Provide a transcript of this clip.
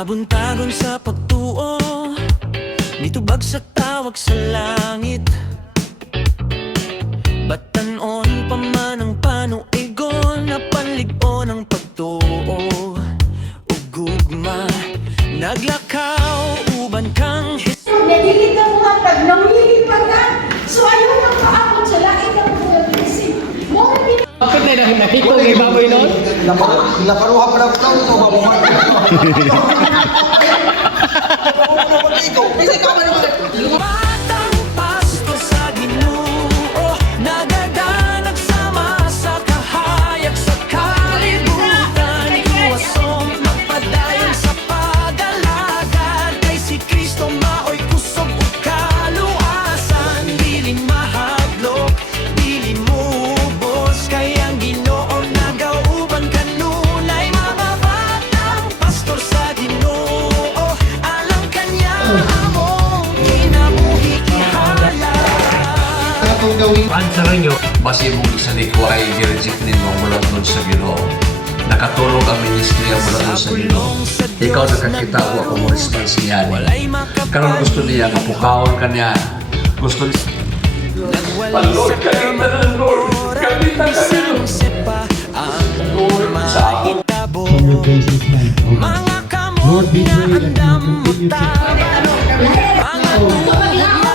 Tabon-tagon sa pagtuo, nitubag sa tawag sa langit. Batanon pa man ang panuigon, napanlig-o ng pagtuo. Ugugma, naglakaw, uban kang Nagigit ka mga tag, nangigit pa ka. So ayaw nang paakot sa langit ka mga binisip. Bakit na nakikita kay baboy noon? Naparuha pa lang ito, ito, mabuhat. batang pastor sa Ginoo, nagadanag sama sa kahayag sa kalibutan. Iwasom magpadayon sa pag-alagad, kay si Kristo maoy kusog ug kaluwasan. Dili mahadlok, dili mubos, kay ang Ginoo nagauban kanunay. Mga batang pastor sa Ginoo, alang kanya among kinabuhi ihala. Pansaran nyo, basi mong isa ni ko ay i-reject ninyo mula doon sa Ginoo. Nakatulog ang ministriya mula doon sa Ginoo. Ikaw nakakita ko ako mo response niya. Karon gusto niya, kapukawon ka niya. Gusto niya. Nagwalay sa kamakuran, isang sepa ang mahitabo. Mga kamot nga andam mo tayo, mga